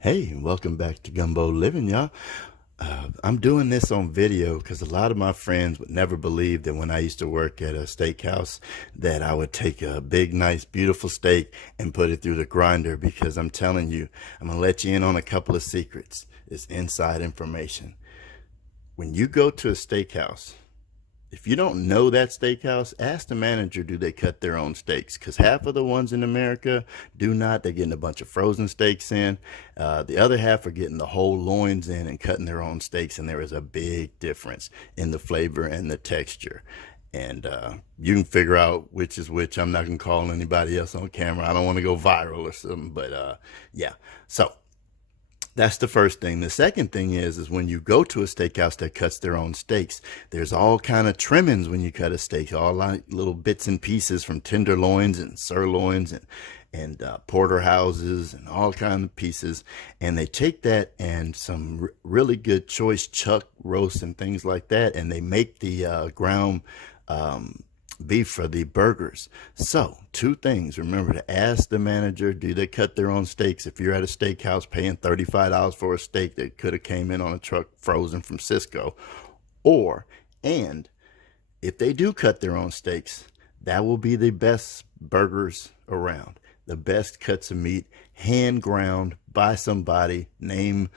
Hey, welcome back to Gumbo Living, y'all. I'm doing this on video because a lot of my friends would never believe that when I used to work at a steakhouse that I would take a big, nice, beautiful steak and put it through the grinder, because I'm telling you, I'm going to let you in on a couple of secrets. It's inside information. When you go to a steakhouse, if you don't know that steakhouse, ask the manager, do they cut their own steaks? Because half of the ones in America do not. They're getting a bunch of frozen steaks in. The other half are getting the whole loins in and cutting their own steaks. And there is a big difference in the flavor and the texture. And you can figure out which is which. I'm not going to call anybody else on camera. I don't want to go viral or something. But yeah. So that's the first thing. The second thing is when you go to a steakhouse that cuts their own steaks, there's all kind of trimmings when you cut a steak, all like little bits and pieces from tenderloins and sirloins and porterhouses and all kinds of pieces. And they take that and some really good choice chuck roast and things like that, and they make the ground beef for the burgers. So two things: remember to ask the manager, do they cut their own steaks? If you're at a steakhouse paying $35 for a steak that could have came in on a truck frozen from Cisco, and if they do cut their own steaks, that will be the best burgers around, the best cuts of meat, hand ground by somebody named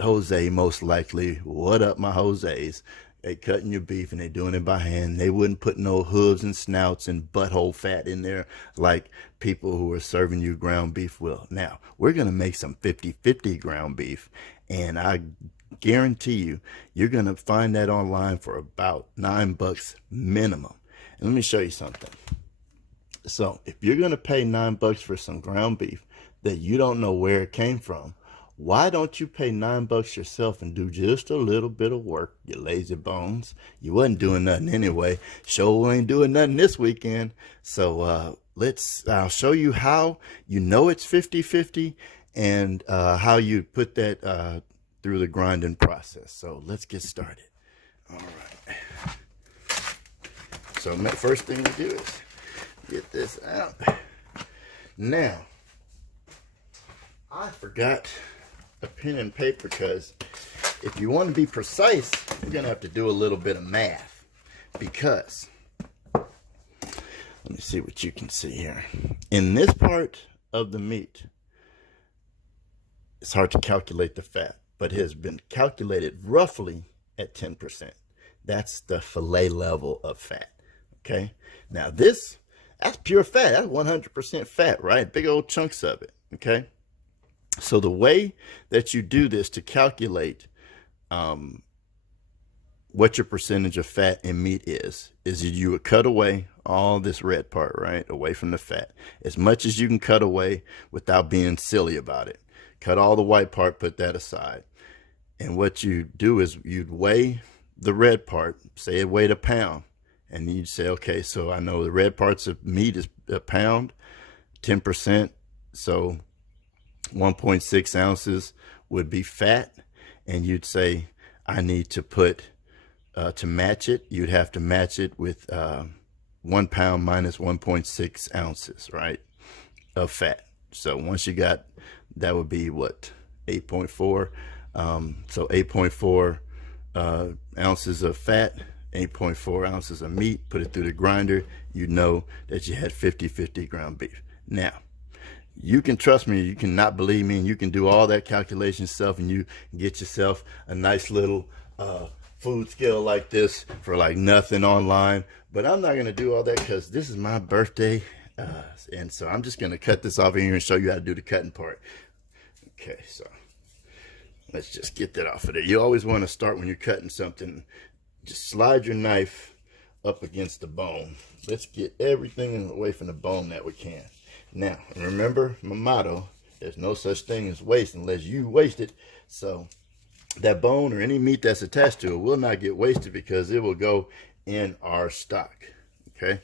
Jose, most likely. What up, my Jose's? They cutting your beef and they doing it by hand. They wouldn't put no hooves and snouts and butthole fat in there like people who are serving you ground beef will. Now, we're going to make some 50-50 ground beef, and I guarantee you, you're going to find that online for about $9 minimum. And let me show you something. So if you're going to pay $9 for some ground beef that you don't know where it came from, why don't you pay $9 yourself and do just a little bit of work, you lazy bones? You wasn't doing nothing anyway. Sure ain't doing nothing this weekend. So I'll show you how you know it's 50-50 and how you put that through the grinding process. So let's get started. All right. So first thing we do is get this out. Now, I forgot a pen and paper, because if you want to be precise, you're going to have to do a little bit of math. Because, let me see what you can see here. In this part of the meat, it's hard to calculate the fat, but it has been calculated roughly at 10%. That's the fillet level of fat. Okay? Now that's pure fat. That's 100% fat, right? Big old chunks of it. Okay? So the way that you do this to calculate what your percentage of fat in meat is you would cut away all this red part, right, away from the fat, as much as you can cut away without being silly about it. Cut all the white part, put that aside. And what you do is you'd weigh the red part, say it weighed a pound, and you'd say, okay, so I know the red parts of meat is a pound, 10%, so 1.6 ounces would be fat, and you'd say, I need to put, to match it, you'd have to match it with 1 pound minus 1.6 ounces, right, of fat. So once you got, that would be what, 8.4. So 8.4 ounces of fat, 8.4 ounces of meat, put it through the grinder, you know that you had 50-50 ground beef. Now, you can trust me, you can not believe me, and you can do all that calculation yourself, and you get yourself a nice little food scale like this for like nothing online. But I'm not going to do all that because this is my birthday, and so I'm just going to cut this off here and show you how to do the cutting part. Okay, so let's just get that off of there. You always want to start when you're cutting something, just slide your knife up against the bone. Let's get everything away from the bone that we can. Now, remember my motto, there's no such thing as waste unless you waste it. So that bone or any meat that's attached to it will not get wasted because it will go in our stock. Okay?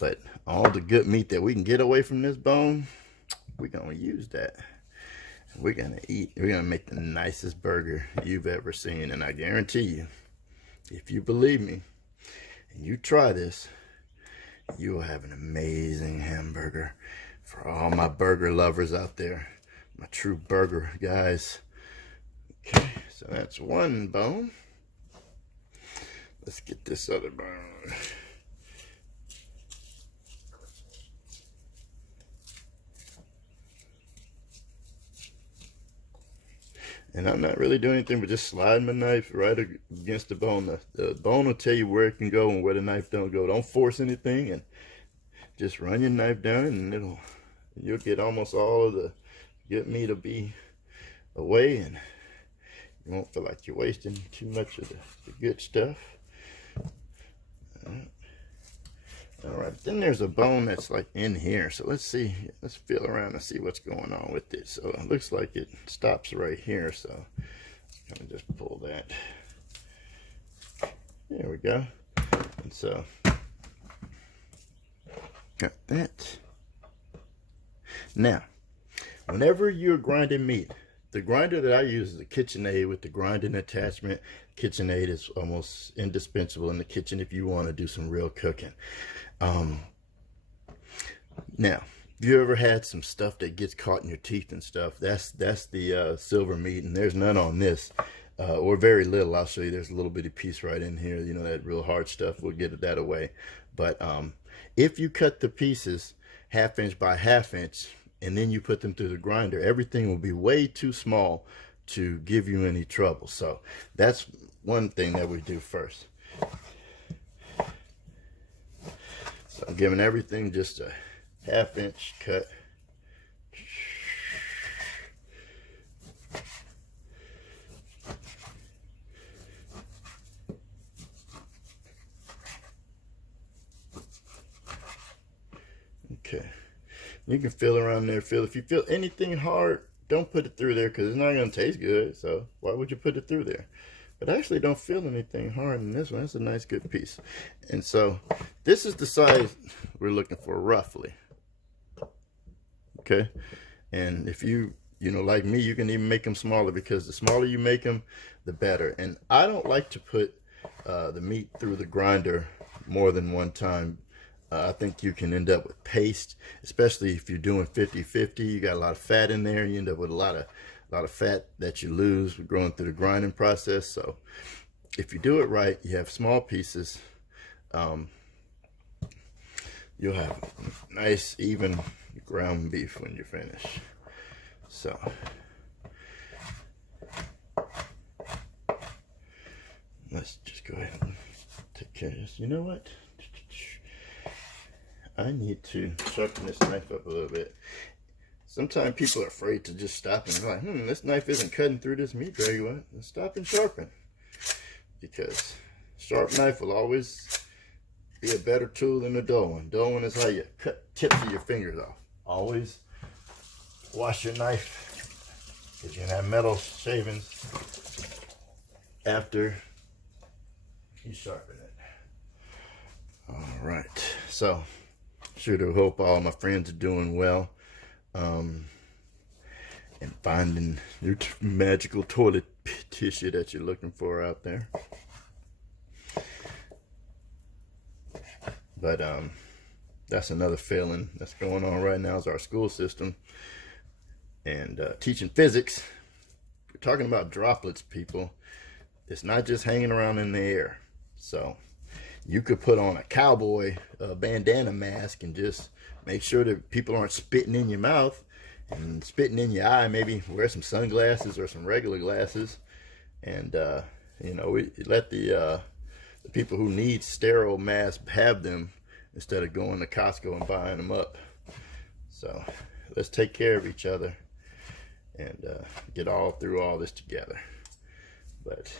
But all the good meat that we can get away from this bone, we're going to use that. We're going to eat. We're going to make the nicest burger you've ever seen. And I guarantee you, if you believe me and you try this, you will have an amazing hamburger. For all my burger lovers out there, my true burger guys. Okay, so that's one bone. Let's get this other bone. And I'm not really doing anything but just sliding my knife right against the bone. The bone will tell you where it can go and where the knife don't go. Don't force anything, and just run your knife down, and you'll get almost all of the good meat will be away, and you won't feel like you're wasting too much of the good stuff. All right, then there's a bone that's like in here. So let's see, let's feel around and see what's going on with it. So it looks like it stops right here. So I'm gonna just pull that. There we go. And so got that. Now, whenever you're grinding meat, the grinder that I use is a KitchenAid with the grinding attachment. KitchenAid is almost indispensable in the kitchen if you want to do some real cooking. Now, if you ever had some stuff that gets caught in your teeth and stuff, that's the silver meat, and there's none on this, or very little. I'll show you. There's a little bitty piece right in here. You know, that real hard stuff. We'll get that away. But if you cut the pieces 1/2 inch by 1/2 inch, and then you put them through the grinder, everything will be way too small to give you any trouble. So that's one thing that we do first. So I'm giving everything just a 1/2 inch cut. Okay. You can feel around there. If you feel anything hard, don't put it through there because it's not going to taste good. So why would you put it through there? But I actually don't feel anything hard in this one. That's a nice, good piece. And so this is the size we're looking for roughly. Okay. And if you know, like me, you can even make them smaller because the smaller you make them, the better. And I don't like to put the meat through the grinder more than one time. I think you can end up with paste, especially if you're doing 50-50. You got a lot of fat in there, and you end up with a lot of fat that you lose going through the grinding process. So if you do it right, you have small pieces, you'll have nice, even ground beef when you're finished. So let's just go ahead and take care of this. You know what? I need to sharpen this knife up a little bit. Sometimes people are afraid to just stop and like, this knife isn't cutting through this meat very well. Let's stop and sharpen. Because sharp knife will always be a better tool than a dull one. Dull one is how you cut tips of your fingers off. Always wash your knife because you can have metal shavings after you sharpen it. All right, so sure to hope all my friends are doing well, and finding your magical toilet tissue that you're looking for out there. But that's another failing that's going on right now is our school system and teaching physics. We're talking about droplets, people. It's not just hanging around in the air. So you could put on a cowboy bandana mask and just make sure that people aren't spitting in your mouth and spitting in your eye. Maybe wear some sunglasses or some regular glasses, and you know, we let the people who need sterile masks have them instead of going to Costco and buying them up. So let's take care of each other and get all through all this together. But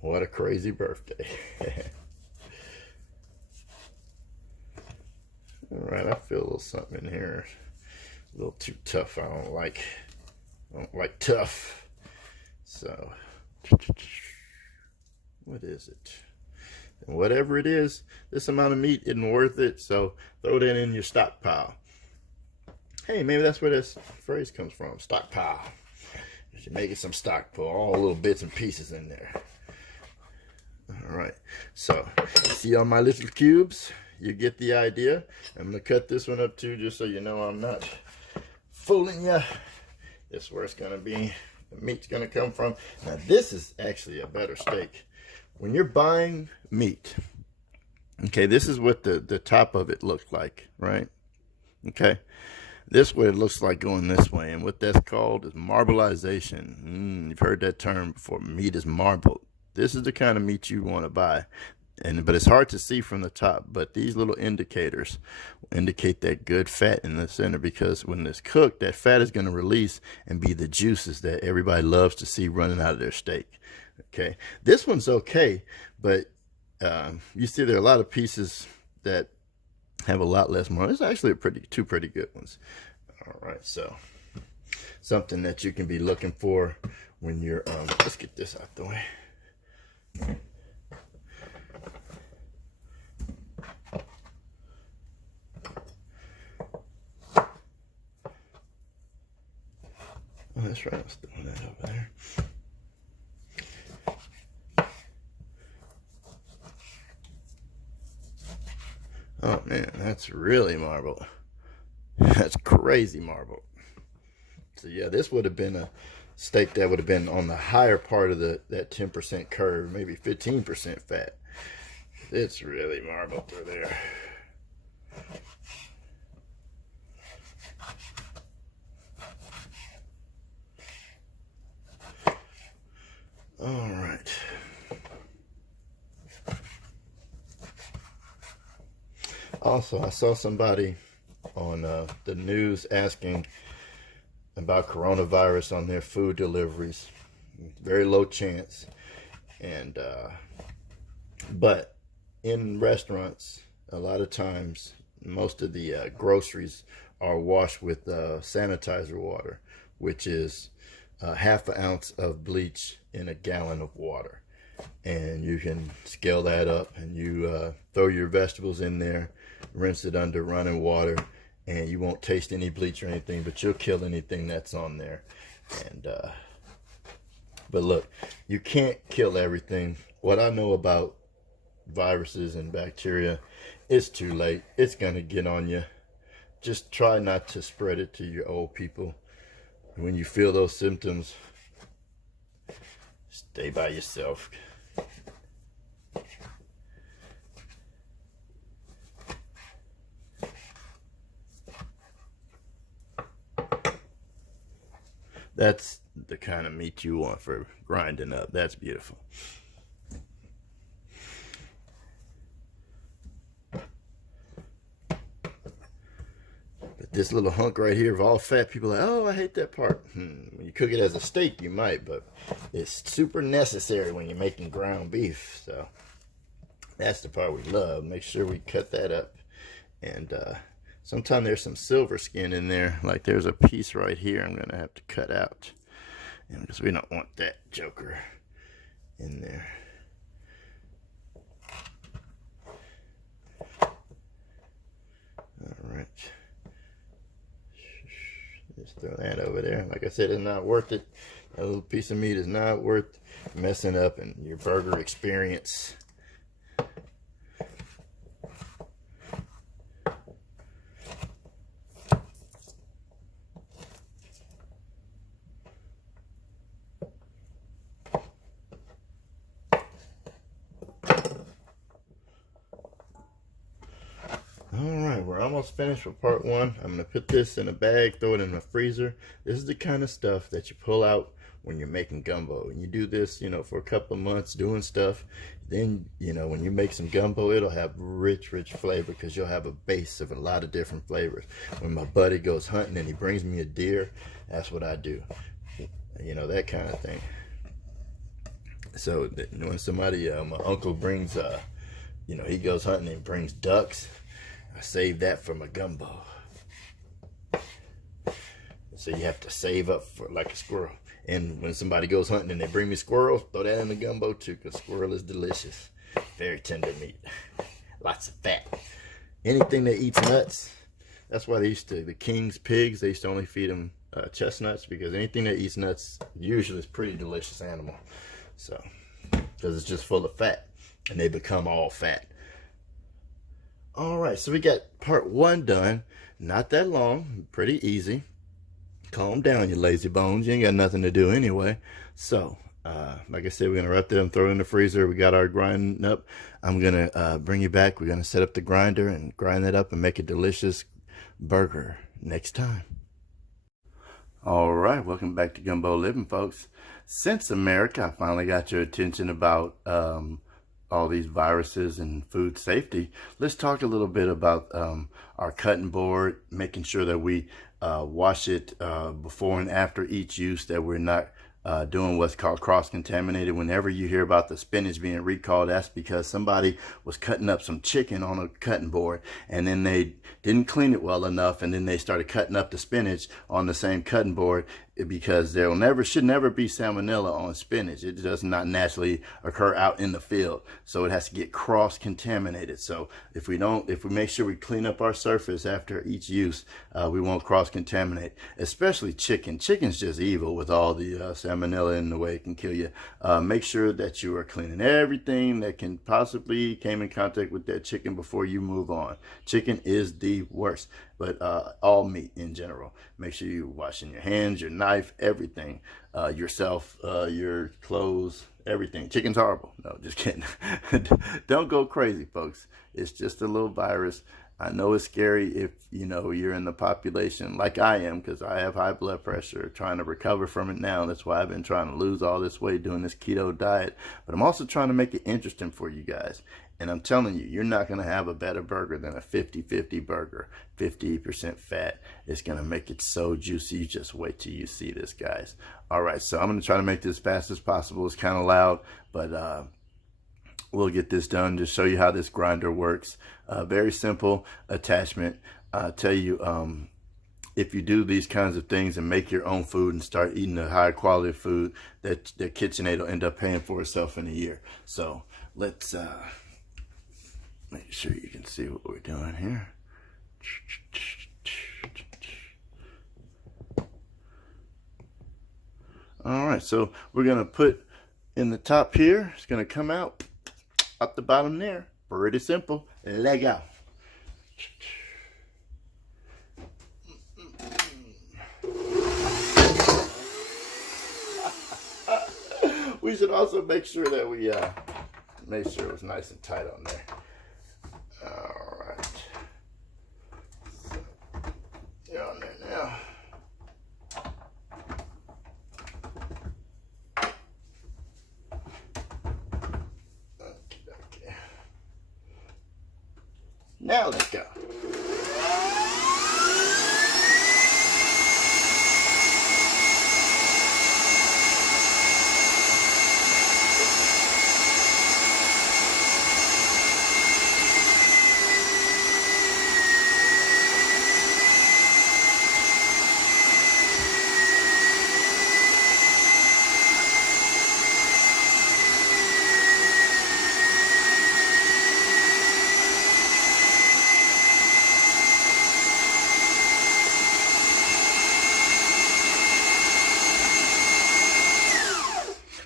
what a crazy birthday. All right, I feel a little something in here. A little too tough. I don't like tough. So, what is it? And whatever it is, this amount of meat isn't worth it. So throw that in your stockpile. Hey, maybe that's where this phrase comes from. Stockpile. You're making some stockpile, all little bits and pieces in there. All right. So, see all my little cubes? You get the idea. I'm going to cut this one up too, just so you know I'm not fooling you. This is where it's gonna be, the meat's gonna come from. Now this is actually a better steak. When you're buying meat, okay, this is what the top of it looks like, right? Okay, this way it looks like going this way, and what that's called is marbleization. You've heard that term before. Meat is marbled. This is the kind of meat you want to buy, but it's hard to see from the top. But these little indicators indicate that good fat in the center, because when it's cooked, that fat is going to release and be the juices that everybody loves to see running out of their steak. Okay, this one's okay, but you see there are a lot of pieces that have a lot less more. It's actually two pretty good ones. All right, so something that you can be looking for when you're let's get this out the way. Oh, that's right, I was throwing that over there. Oh man, that's really marbled. That's crazy marbled. So yeah, this would have been a steak that would have been on the higher part of that 10% curve, maybe 15% fat. It's really marbled through there. All right. Also, I saw somebody on the news asking about coronavirus on their food deliveries. Very low chance. And but in restaurants, a lot of times, most of the groceries are washed with sanitizer water, which is half an ounce of bleach in a gallon of water. And you can scale that up, and you throw your vegetables in there, rinse it under running water, and you won't taste any bleach or anything, but you'll kill anything that's on there. And but look, you can't kill everything. What I know about viruses and bacteria, it's too late. It's gonna get on you. Just try not to spread it to your old people. When you feel those symptoms, stay by yourself. That's the kind of meat you want for grinding up. That's beautiful. But this little hunk right here of all fat, people are like, oh, I hate that part. When you cook it as a steak, you might, but it's super necessary when you're making ground beef. So that's the part we love. Make sure we cut that up. And sometimes there's some silver skin in there. Like there's a piece right here I'm going to have to cut out, because we don't want that joker in there. All right. Just throw that over there. Like I said, it's not worth it. That little piece of meat is not worth messing up in your burger experience. Alright, we're almost finished with part one. I'm going to put this in a bag, throw it in the freezer. This is the kind of stuff that you pull out when you're making gumbo. And you do this, for a couple of months doing stuff. Then, when you make some gumbo, it'll have rich flavor, because you'll have a base of a lot of different flavors. When my buddy goes hunting and he brings me a deer, that's what I do. That kind of thing. So when somebody, my uncle brings, he goes hunting and brings ducks, I save that for my gumbo. So you have to save up for like a squirrel. And when somebody goes hunting and they bring me squirrels, throw that in the gumbo too, because squirrel is delicious. Very tender meat. Lots of fat. Anything that eats nuts, that's why the king's pigs, they used to only feed them chestnuts, because anything that eats nuts usually is a pretty delicious animal. So, because it's just full of fat, and they become all fat. All right, so we got part one done. Not that long, pretty easy. Calm down, you lazy bones. You ain't got nothing to do anyway. So, like I said, we're gonna wrap them, throw it in the freezer. We got our grinding up. I'm gonna bring you back. We're gonna set up the grinder and grind that up and make a delicious burger next time. All right, welcome back to Gumbo Living, folks. Since America, I finally got your attention about all these viruses and food safety, let's talk a little bit about our cutting board, making sure that we wash it before and after each use, that we're not doing what's called cross-contaminated. Whenever you hear about the spinach being recalled, that's because somebody was cutting up some chicken on a cutting board, and then they didn't clean it well enough, and then they started cutting up the spinach on the same cutting board, because there should never be salmonella on spinach. It does not naturally occur out in the field, so it has to get cross-contaminated. So if we make sure we clean up our surface after each use, we won't cross-contaminate. Especially chicken. Chicken's just evil with all the salmonella in the way it can kill you. Make sure that you are cleaning everything that can possibly came in contact with that chicken before you move on. Chicken is the worst, but all meat in general. Make sure you're washing your hands, your knife, everything, yourself, your clothes, everything. Chicken's horrible. No, just kidding. Don't go crazy, folks. It's just a little virus. I know it's scary if you're in the population like I am, because I have high blood pressure, trying to recover from it now. That's why I've been trying to lose all this weight doing this keto diet. But I'm also trying to make it interesting for you guys. And I'm telling you, you're not going to have a better burger than a 50-50 burger, 50% fat. It's going to make it so juicy. You just wait till you see this, guys. All right, so I'm going to try to make this as fast as possible. It's kind of loud, but we'll get this done. Just show you how this grinder works. Very simple attachment. I'll tell you, if you do these kinds of things and make your own food and start eating the high quality food, that KitchenAid will end up paying for itself in a year. So let's make sure you can see what we're doing here. All right, so we're gonna put in the top here. It's gonna come out up the bottom there. Pretty simple. Let go. We should also make sure that we make sure it was nice and tight on there. All right. So, you're on there now. Okay. Now let's go.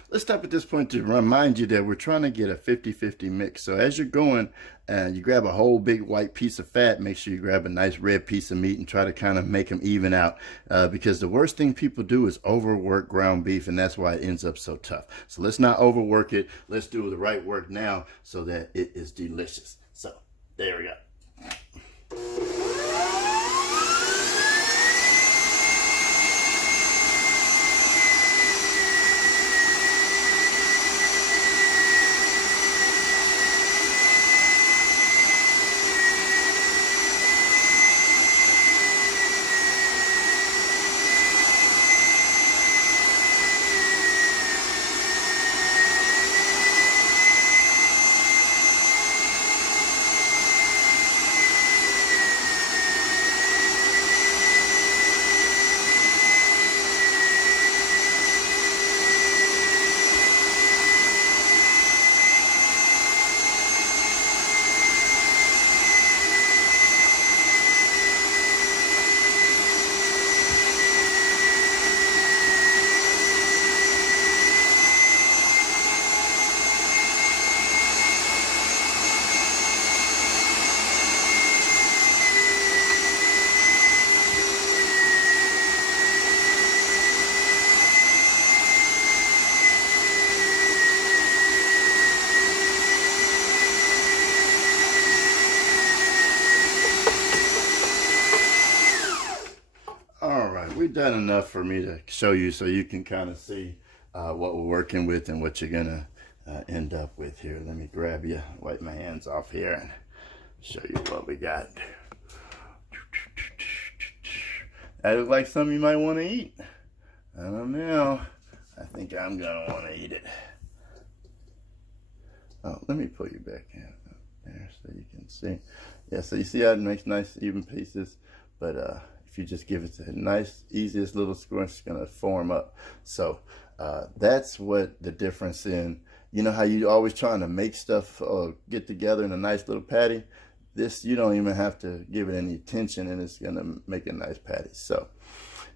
Let's stop at this point to remind you that we're trying to get a 50-50 mix. So as you're going, you grab a whole big white piece of fat, make sure you grab a nice red piece of meat and try to kind of make them even out. Because the worst thing people do is overwork ground beef, and that's why it ends up so tough. So let's not overwork it. Let's do the right work now so that it is delicious. So there we go. done enough for me to show you so you can kind of see what we're working with and what you're gonna end up with here. Let me grab you, wipe my hands off here and show you what we got. That looks like something you might want to eat. I don't know. I think I'm gonna want to eat it. Oh, let me pull you back in there so you can see. Yeah, so you see how it makes nice even pieces, but if you just give it a nice, easiest little square, it's gonna form up. So that's what the difference in, you know how you always trying to make stuff get together in a nice little patty? This, you don't even have to give it any attention and it's gonna make a nice patty. So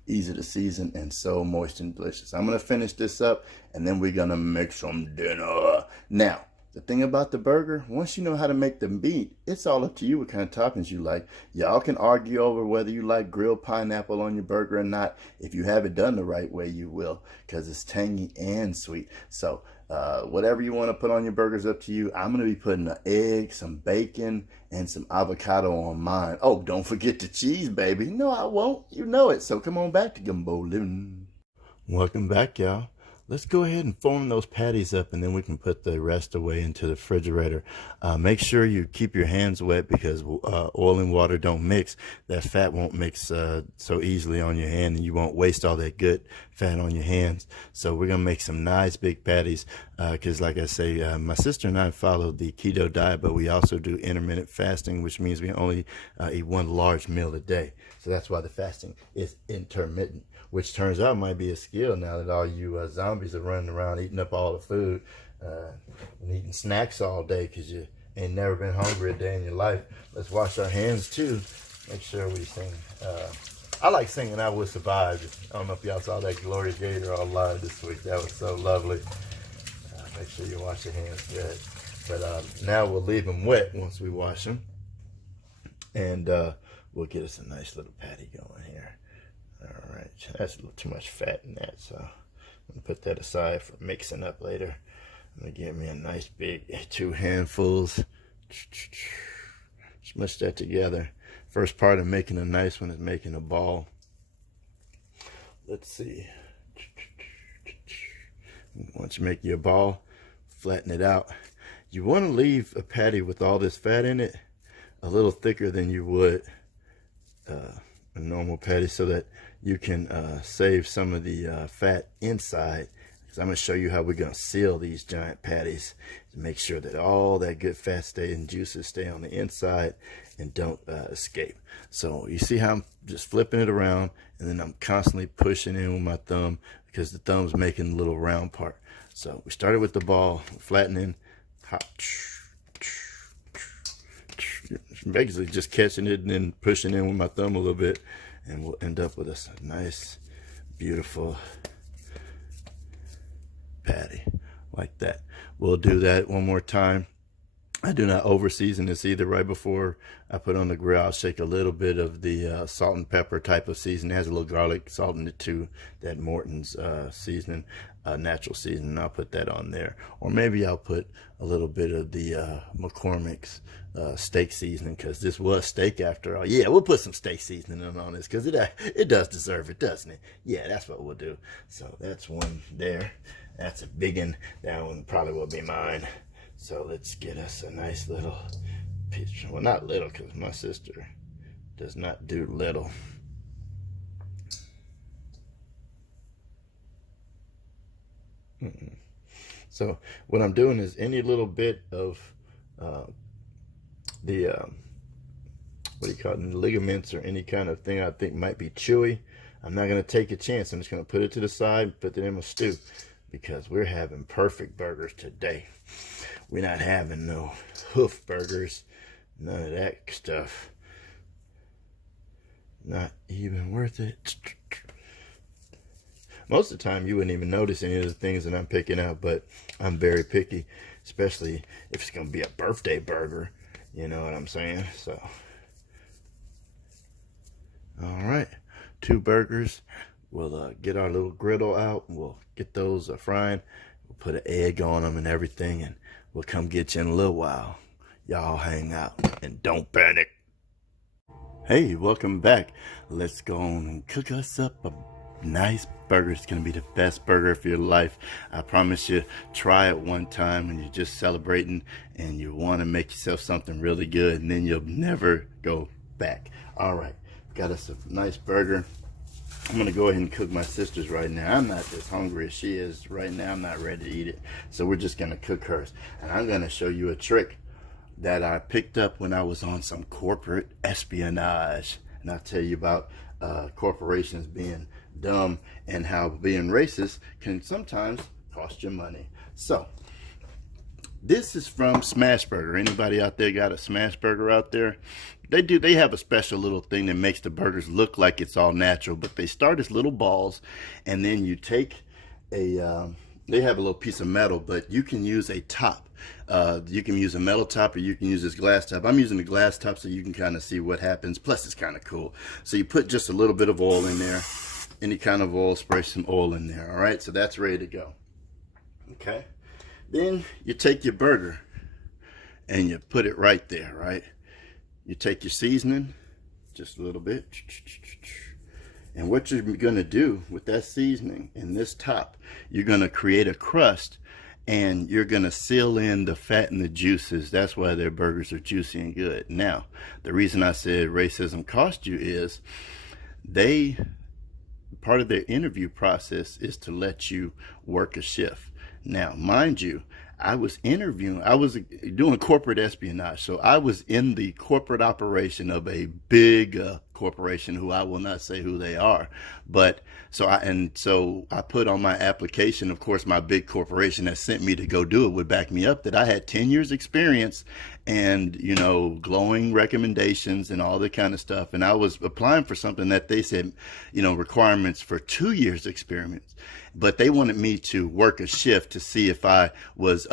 easy to season and so moist and delicious. I'm gonna finish this up and then we're gonna make some dinner. Now, the thing about the burger, once you know how to make the meat, it's all up to you what kind of toppings you like. Y'all can argue over whether you like grilled pineapple on your burger or not. If you have it done the right way, you will, because it's tangy and sweet. So whatever you want to put on your burgers, up to you. I'm going to be putting an egg, some bacon, and some avocado on mine. Oh, don't forget the cheese, baby. No, I won't. You know it. So come on back to Gumbo Living. Welcome back, y'all. Let's go ahead and form those patties up and then we can put the rest away into the refrigerator. Make sure you keep your hands wet because oil and water don't mix. That fat won't mix so easily on your hand and you won't waste all that good fat on your hands. So we're going to make some nice big patties because like I say, my sister and I follow the keto diet, but we also do intermittent fasting, which means we only eat one large meal a day. So that's why the fasting is intermittent, which turns out might be a skill now that all you zombies are running around eating up all the food and eating snacks all day because you ain't never been hungry a day in your life. Let's wash our hands too. Make sure we sing. I like singing I Will Survive. I don't know if y'all saw that Gloria Gator all live this week. That was so lovely. Make sure you wash your hands good. But now we'll leave them wet once we wash them. And we'll get us a nice little patty going here. All right, that's a little too much fat in that, so I'm gonna put that aside for mixing up later. I'm gonna give me a nice big 2 handfuls. Smush that together. First part of making a nice one is making a ball. Let's see. Once you make your ball, flatten it out. You want to leave a patty with all this fat in it a little thicker than you would a normal patty so that you can save some of the fat inside. Because I'm going to show you how we're going to seal these giant patties to make sure that all that good fat stay and juices stay on the inside and don't escape. So you see how I'm just flipping it around and then I'm constantly pushing in with my thumb because the thumb's making a little round part. So we started with the ball, flattening, hop, basically just catching it and then pushing in with my thumb a little bit, and we'll end up with a nice, beautiful patty like that. We'll do that one more time. I do not over season this either. Right before I put on the grill, I'll shake a little bit of the salt and pepper type of seasoning. It has a little garlic salt in it too, that Morton's seasoning, natural seasoning. I'll put that on there. Or maybe I'll put a little bit of the McCormick's steak seasoning, because this was steak after all. Yeah, we'll put some steak seasoning on this because it does deserve it, doesn't it? Yeah, that's what we'll do. So that's one there. That's a big one. That one probably will be mine. So let's get us a nice little piece. Well, not little, because my sister does not do little. So what I'm doing is any little bit of what do you call it, ligaments or any kind of thing I think might be chewy, I'm not going to take a chance. I'm just going to put it to the side, put it in my stew, because we're having perfect burgers today. We're not having no hoof burgers, none of that stuff. Not even worth it. Most of the time you wouldn't even notice any of the things that I'm picking out, but I'm very picky, especially if it's going to be a birthday burger. You know what I'm saying? So, all right, 2 burgers. We'll get our little griddle out. We'll get those frying. We'll put an egg on them and everything, and we'll come get you in a little while. Y'all hang out and don't panic. Hey, welcome back. Let's go on and cook us up a nice burger. It's gonna be the best burger of your life. I promise you. Try it one time when you're just celebrating and you want to make yourself something really good, and then you'll never go back. All right, got us a nice burger. I'm gonna go ahead and cook my sister's right now. I'm not as hungry as she is right now. I'm not ready to eat it, so we're just gonna cook hers. And I'm gonna show you a trick that I picked up when I was on some corporate espionage. And I'll tell you about corporations being dumb and how being racist can sometimes cost you money. So this is from Smashburger. Anybody out there got a Smashburger out there? They have a special little thing that makes the burgers look like it's all natural, but they start as little balls, and then you take a they have a little piece of metal, but you can use a top. You can use a metal top, or you can use this glass top. I'm using the glass top so you can kind of see what happens. Plus, it's kind of cool. So you put just a little bit of oil in there. Any kind of oil, spray some oil in there. All right, so that's ready to go. Okay. Then you take your burger and you put it right there, right? You take your seasoning, just a little bit. And what you're going to do with that seasoning in this top, you're going to create a crust, and you're going to seal in the fat and the juices. That's why their burgers are juicy and good. Now, the reason I said racism cost you is part of their interview process is to let you work a shift. Now, mind you, I was doing corporate espionage. So I was in the corporate operation of a big corporation who I will not say who they are. But so I put on my application, of course, my big corporation that sent me to go do it would back me up, that I had 10 years experience and, you know, glowing recommendations and all that kind of stuff. And I was applying for something that they said, you know, requirements for 2 years experience. But they wanted me to work a shift to see if I was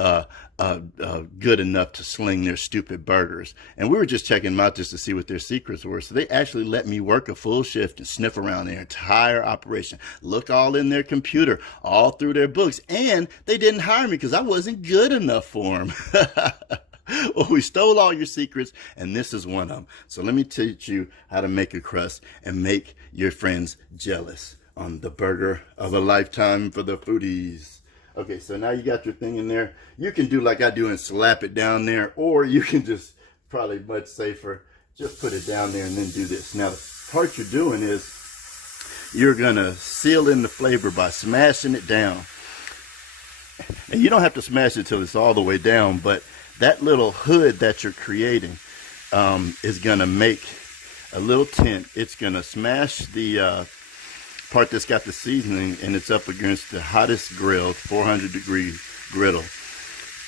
good enough to sling their stupid burgers. And we were just checking them out just to see what their secrets were. So they actually let me work a full shift and sniff around their entire operation, look all in their computer, all through their books. And they didn't hire me because I wasn't good enough for them. Well, we stole all your secrets, and this is one of them. So let me teach you how to make a crust and make your friends jealous on the burger of a lifetime for the foodies. Okay, so now you got your thing in there. You can do like I do and slap it down there, or you can just, probably much safer, just put it down there and then do this. Now, the part you're doing is you're gonna seal in the flavor by smashing it down. And you don't have to smash it till it's all the way down, but that little hood that you're creating is gonna make a little tint. It's gonna smash the part that's got the seasoning, and it's up against the hottest grill, 400-degree griddle,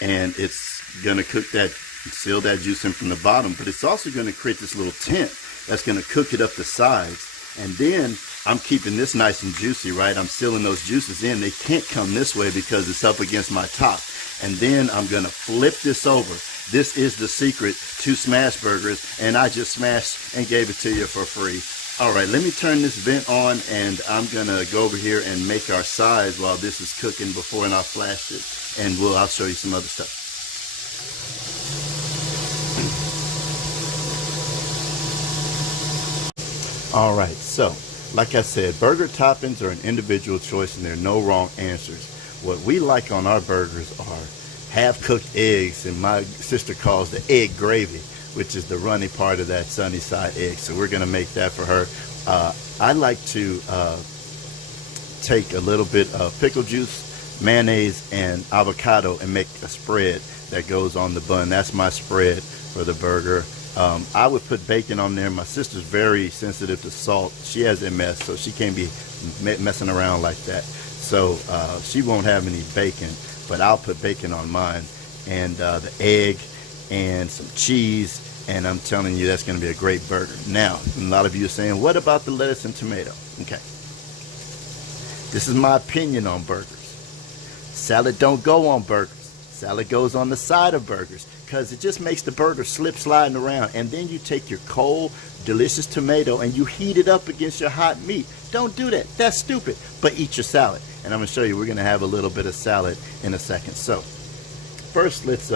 and it's gonna cook that, seal that juice in from the bottom, but it's also gonna create this little tint that's gonna cook it up the sides. And then I'm keeping this nice and juicy, right? I'm sealing those juices in. They can't come this way because it's up against my top. And then I'm gonna flip this over. This is the secret to smash burgers, and I just smashed and gave it to you for free. All right, let me turn this vent on, and I'm gonna go over here and make our sides while this is cooking before, and I'll flash it, and I'll show you some other stuff. All right, so like I said, burger toppings are an individual choice, and there are no wrong answers. What we like on our burgers are half-cooked eggs, and my sister calls the egg gravy, which is the runny part of that sunny side egg. So we're gonna make that for her. I like to take a little bit of pickle juice, mayonnaise, and avocado and make a spread that goes on the bun. That's my spread for the burger. I would put bacon on there. My sister's very sensitive to salt. She has MS, so she can't be messing around like that. So she won't have any bacon, but I'll put bacon on mine, and the egg, and some cheese, and I'm telling you, that's going to be a great burger. Now, a lot of you are saying, what about the lettuce and tomato? Okay. This is my opinion on burgers. Salad don't go on burgers. Salad goes on the side of burgers because it just makes the burger slip sliding around. And then you take your cold, delicious tomato and you heat it up against your hot meat. Don't do that. That's stupid. But eat your salad. And I'm going to show you, we're going to have a little bit of salad in a second. So, first, let's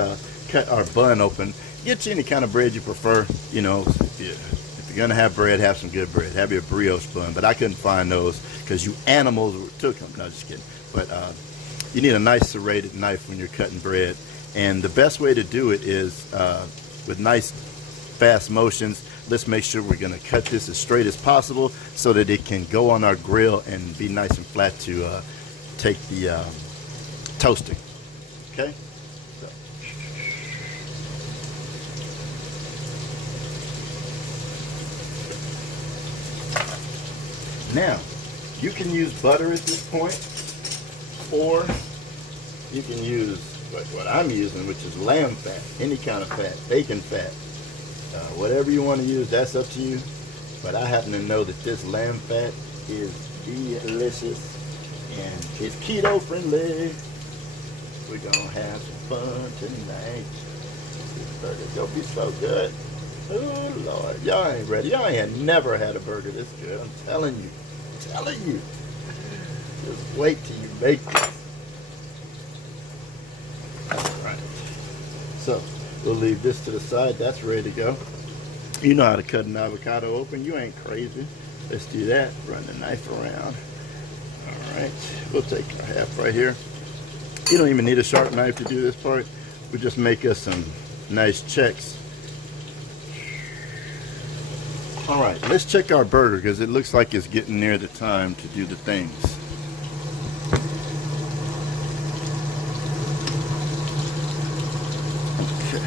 cut our bun open. Get you any kind of bread you prefer. You know, if you're gonna have bread, have some good bread. Have your brioche bun, but I couldn't find those because you animals took them. No, just kidding. But you need a nice serrated knife when you're cutting bread, and the best way to do it is with nice fast motions. Let's make sure we're gonna cut this as straight as possible so that it can go on our grill and be nice and flat to take the toasting. Okay. So. Now, you can use butter at this point, or you can use what I'm using, which is lamb fat, any kind of fat, bacon fat, whatever you want to use, that's up to you. But I happen to know that this lamb fat is delicious and it's keto friendly. We're gonna have some fun tonight. This burger's gonna be so good. Oh Lord, y'all ain't ready. Y'all ain't never had a burger this good. I'm telling you. Just wait till you make this. Alright. So we'll leave this to the side. That's ready to go. You know how to cut an avocado open. You ain't crazy. Let's do that. Run the knife around. Alright. We'll take our half right here. You don't even need a sharp knife to do this part. We'll just make us some nice checks. Alright, let's check our burger because it looks like it's getting near the time to do the things. Okay.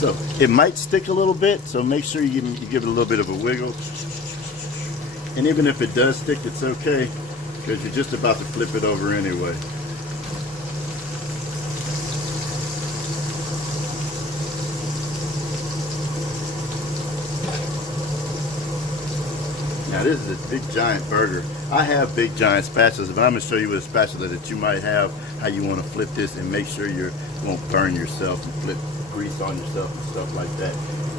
So it might stick a little bit, so make sure you give it a little bit of a wiggle. And even if it does stick, it's okay because you're just about to flip it over anyway. Now this is a big giant burger. I have big giant spatulas, but I'm going to show you with a spatula that you might have how you want to flip this and make sure you won't burn yourself and flip grease on yourself and stuff like that.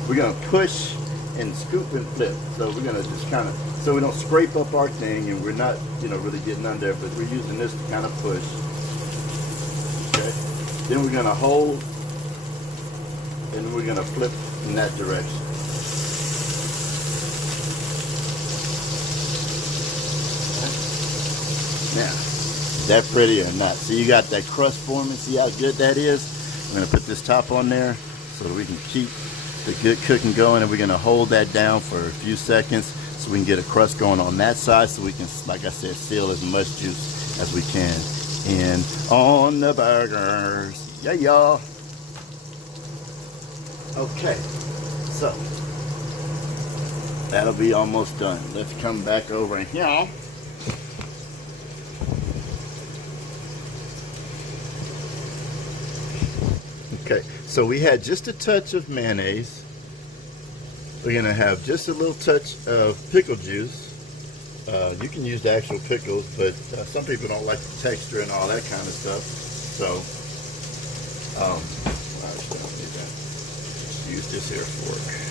We're going to push and scoop and flip. So we're going to just kind of, so we don't scrape up our thing and we're not, really getting under, but we're using this to kind of push. Okay. Then we're going to hold and then we're going to flip in that direction. Now, is that pretty or not? So you got that crust forming. See how good that is? I'm going to put this top on there so that we can keep the good cooking going, and we're going to hold that down for a few seconds so we can get a crust going on that side so we can, like I said, seal as much juice as we can in on the burgers. Yeah, y'all. Okay, so that'll be almost done. Let's come back over here. Okay, so we had just a touch of mayonnaise. We're gonna have just a little touch of pickle juice. You can use the actual pickles, but some people don't like the texture and all that kind of stuff. So, I just don't need that. Use this here fork.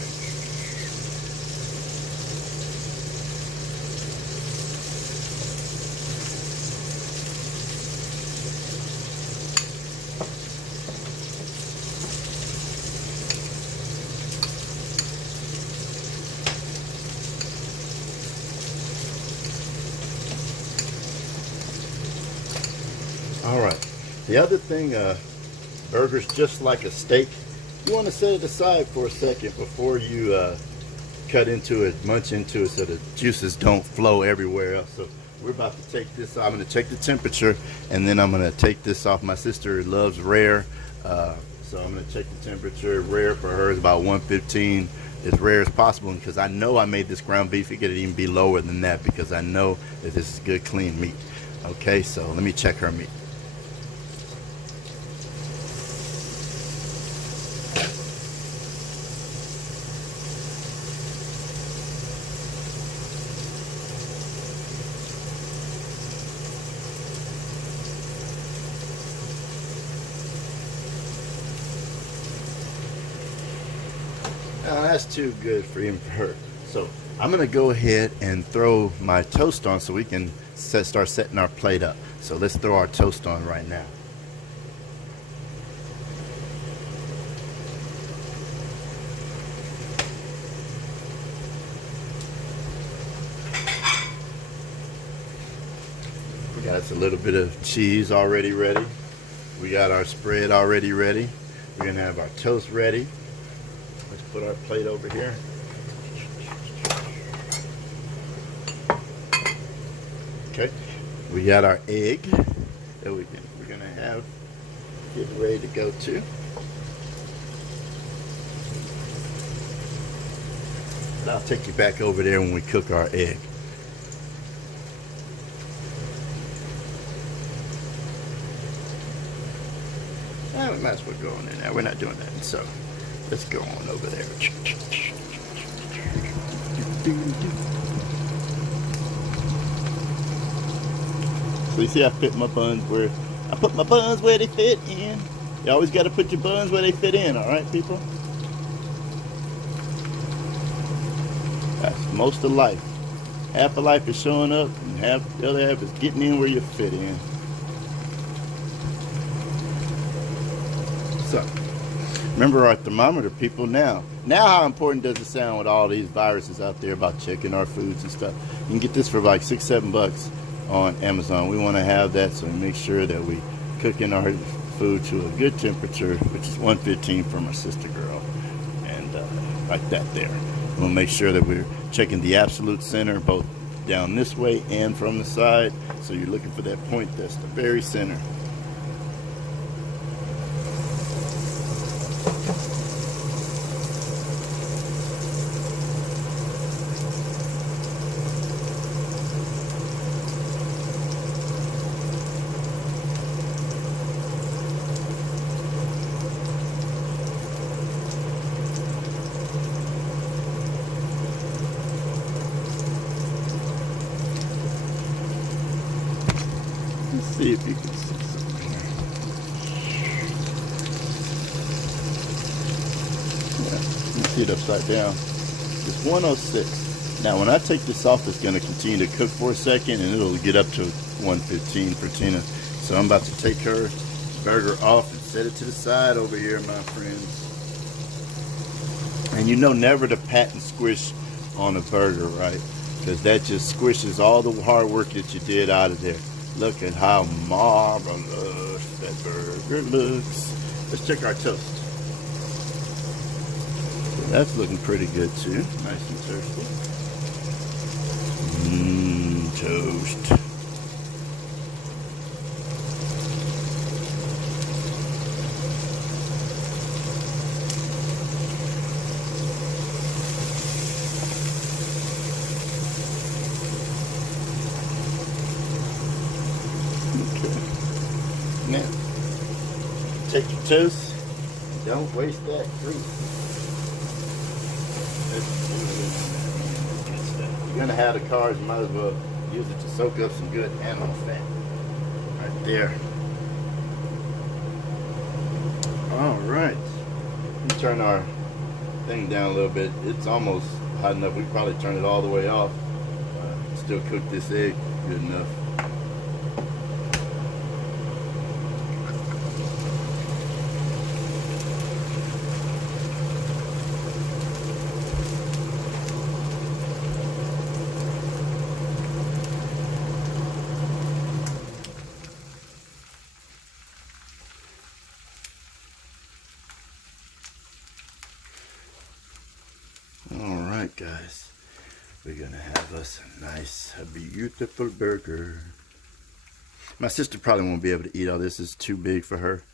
All right. The other thing, burgers just like a steak. You want to set it aside for a second before you cut into it, munch into it, so the juices don't flow everywhere else. So we're about to take this off. I'm going to check the temperature, and then I'm going to take this off. My sister loves rare, so I'm going to check the temperature. Rare for her is about 115, as rare as possible, because I know I made this ground beef. It could even be lower than that because I know that this is good, clean meat. Okay, so let me check her meat. That's too good for even for her. So I'm gonna go ahead and throw my toast on so we can start setting our plate up. So let's throw our toast on right now. We got us a little bit of cheese already ready. We got our spread already ready. We're gonna have our toast ready. Let's put our plate over here. Okay, we got our egg that we're gonna have getting ready to go too. But I'll take you back over there when we cook our egg. We might as well go on there now. We're not doing that, so let's go on over there. So you see, I put my buns where they fit in. You always got to put your buns where they fit in. All right, people. That's most of life. Half of life is showing up, and the other half is getting in where you fit in. So, remember our thermometer, people. Now how important does it sound with all these viruses out there about checking our foods and stuff? You can get this for like $6-7 on Amazon. We want to have that, so we make sure that we cooking our food to a good temperature, which is 115 for my sister girl, and like that there. We'll make sure that we're checking the absolute center, both down this way and from the side. So you're looking for that point that's the very center. Let's see if you can see something. Yeah, you can see it upside down. It's 106. Now when I take this off, it's going to continue to cook for a second, and it'll get up to 115 for Tina. So I'm about to take her burger off and set it to the side over here, my friends. And you know never to pat and squish on a burger, right? Because that just squishes all the hard work that you did out of there. Look at how marvelous that burger looks. Let's check our toast. So that's looking pretty good too. Nice and toasty. Toast. Now, take your toast. Don't waste that grease. You're gonna have the carbs, you might as well use it to soak up some good animal fat. Right there. Alright. Let me turn our thing down a little bit. It's almost hot enough. We probably turn it all the way off. Still cook this egg good enough. Alright guys, we're gonna have us a nice, beautiful burger. My sister probably won't be able to eat all this. It's too big for her.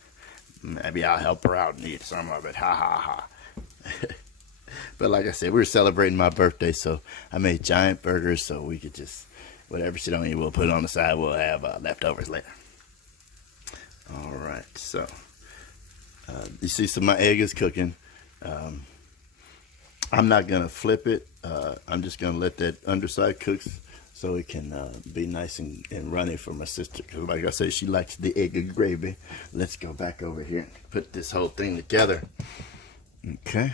Maybe I'll help her out and eat some of it. Ha ha ha. But like I said, we were celebrating my birthday, so I made giant burgers so we could just, whatever she don't eat, we'll put it on the side. We'll have leftovers later. Alright, so you see, so my egg is cooking. I'm not gonna flip it. I'm just gonna let that underside cook so it can be nice and runny for my sister. Because like I said, she likes the egg and gravy. Let's go back over here and put this whole thing together. Okay.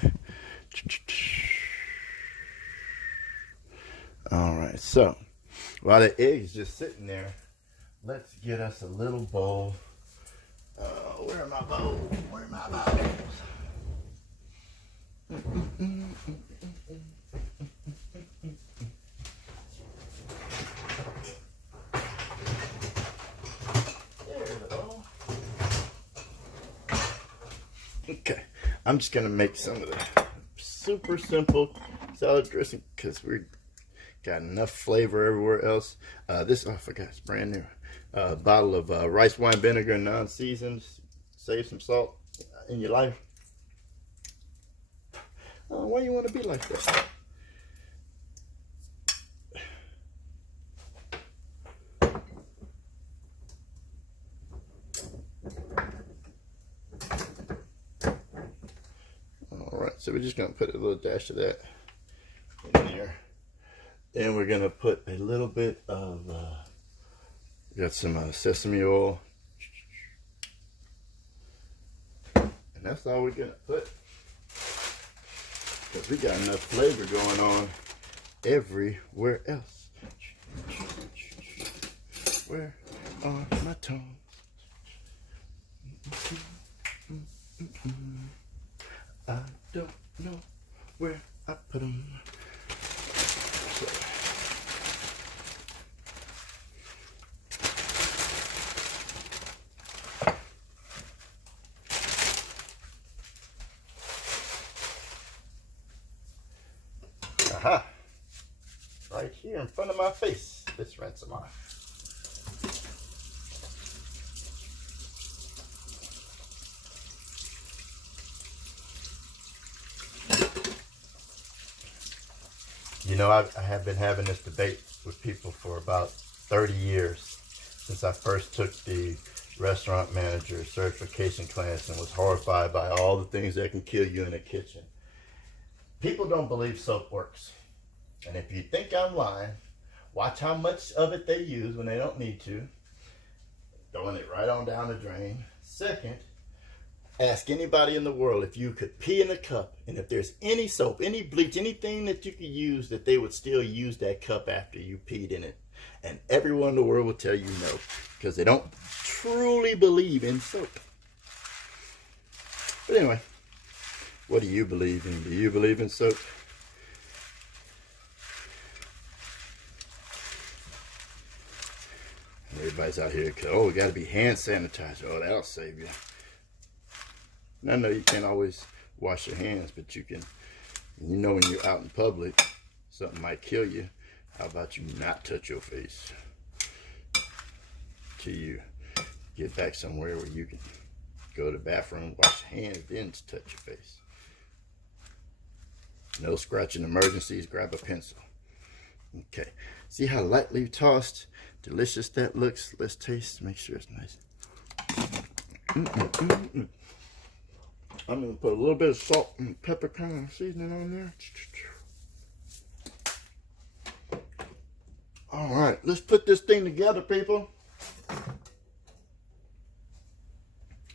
All right, so while the egg is just sitting there, let's get us a little bowl. Where are my bowls? Where are my bowls? Okay, I'm just gonna make some of the super simple salad dressing because we got enough flavor everywhere else. This, oh, I forgot, it's brand new. Bottle of rice wine vinegar, non-seasoned. Save some salt in your life. Why you want to be like that? Alright, so we're just going to put a little dash of that in there. Then we're going to put a little bit of, got some sesame oil. And that's all we're going to put. Because we got enough flavor going on everywhere else. Where are my tongs? I don't know where I put them. So. Aha! Right here in front of my face. Let's rinse them off. You know, I have been having this debate with people for about 30 years since I first took the restaurant manager certification class and was horrified by all the things that can kill you in the kitchen. People don't believe soap works. And if you think I'm lying, watch how much of it they use when they don't need to. Throwing it right on down the drain. Second, ask anybody in the world if you could pee in a cup and if there's any soap, any bleach, anything that you could use that they would still use that cup after you peed in it. And everyone in the world will tell you no, because they don't truly believe in soap. But anyway, what do you believe in? Do you believe in soap? Everybody's out here, oh, it got to be hand sanitizer. Oh, that'll save you. And I know you can't always wash your hands, but you can. You know when you're out in public, something might kill you. How about you not touch your face till you get back somewhere where you can go to the bathroom, wash your hands, then touch your face. No scratching emergencies, grab a pencil. Okay, see how lightly tossed, delicious that looks? Let's taste, make sure it's nice. I'm gonna put a little bit of salt and pepper kind of seasoning on there. All right, let's put this thing together, people.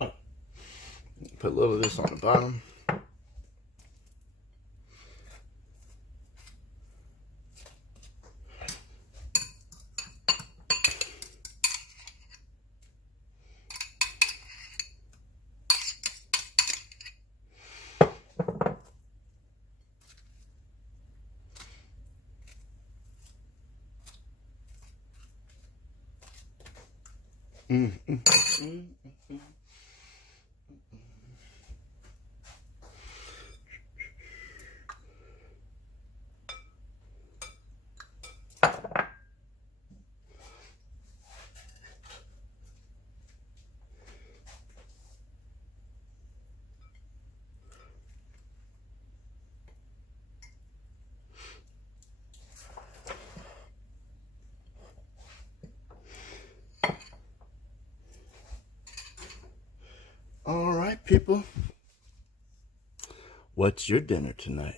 Oh, put a little of this on the bottom. All right, people. What's your dinner tonight?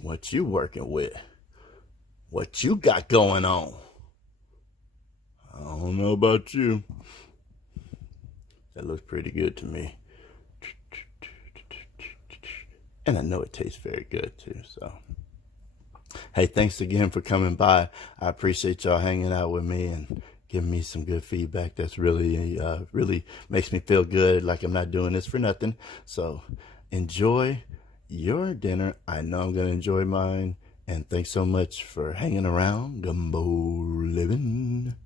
What you working with? What you got going on? I don't know about you. That looks pretty good to me. And I know it tastes very good too, so Hey, thanks again for coming by. I appreciate y'all hanging out with me and giving me some good feedback. That's really makes me feel good, like I'm not doing this for nothing. So enjoy your dinner. I know I'm gonna enjoy mine. And thanks so much for hanging around, Gumbo Living.